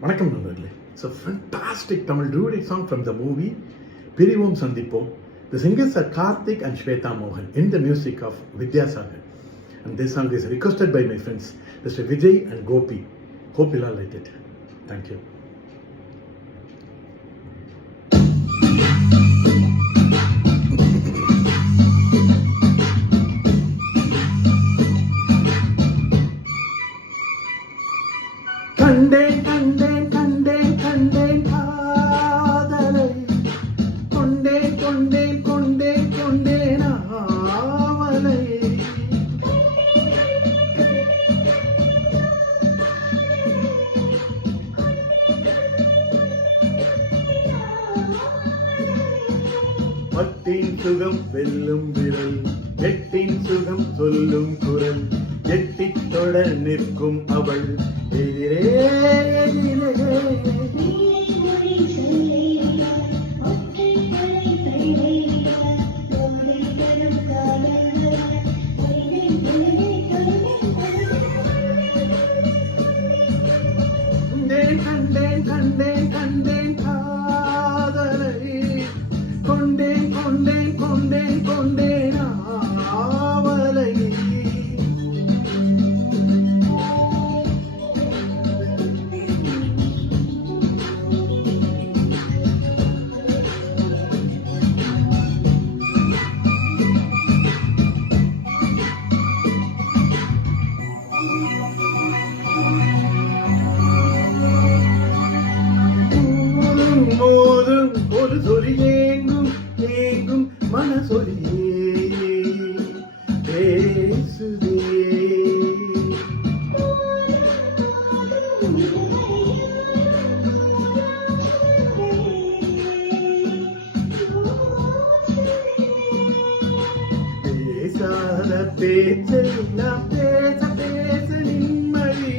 வணக்கம் நண்பர்களே. It's a fantastic Tamil duet song from the movie பிரிவோம் சந்திப்போம். The singers are Karthik and Shweta Mohan in the music of Vidyasagar. And this song is requested by my friends Mr. Vijay and Gopi. Hope you all like it. Thank you. கண்டேன் கண்டேன் கண்டேன் கண்டேன் காதலை கொண்டேன் கொண்டேன் கொண்டேன் கொண்டேன் ஆவலை பத்தின் சுகம் வெல்லும் விரல் எட்டின் சுகம் சொல்லும் குரல் எட்டித் தொட நிற்கும் அவள் எதிரே எதிரே கண்டேன் கண்டேன் கண்டேன் காதலை கொண்டேன் கொண்டேன் கொண்டேன் கொண்டேன் ஆவலை ஒரு சொல் ஏங்கும் ஏங்கும் மனசொலியே பேசுதே பேசாத பேச்செல்லாம் பேச பேச நிம்மதி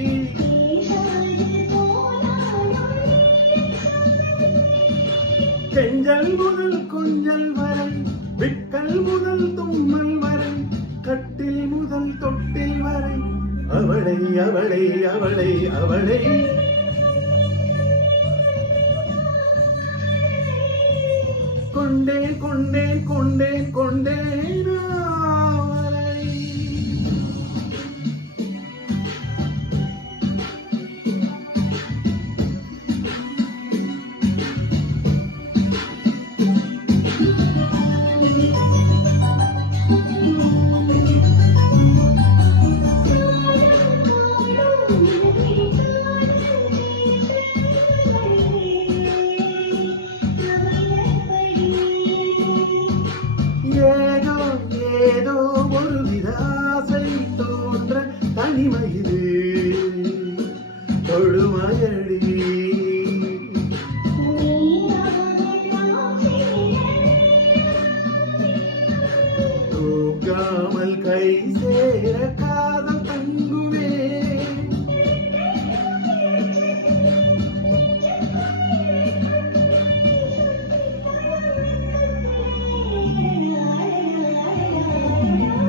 செஞ்சல் முதல் கொஞ்சல் வரை விக்கல் முதல் தும்மல் வரை கட்டில் முதல் தொட்டில் வரை அவளை அவளை அவளை அவளை கொண்டேன் கொண்டேன் கொண்டேன் கொண்டேன் அவளை. ஏதோ ஏதோ ஒரு விதாசை தோன்ற தனிமயிறு தொழுமயடி தூக்காமல் கை சேர காதல் தங்குவே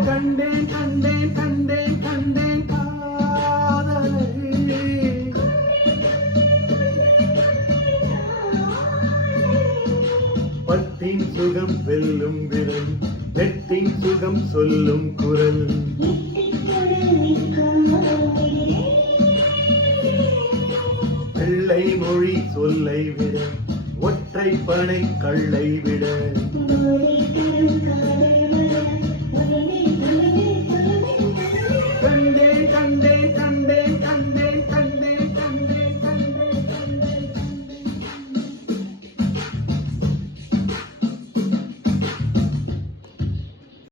கண்டேன் கண்டேன் கண்டேன் கண்டேன் காதலை பத்தின் சுகம் வெல்லும் விரல் நெட்டின் சுகம் சொல்லும் குரல் வெள்ளை மொழி சொல்லை விட ஒற்றை பனை கள்ளை விட கண்டேன் கண்டேன்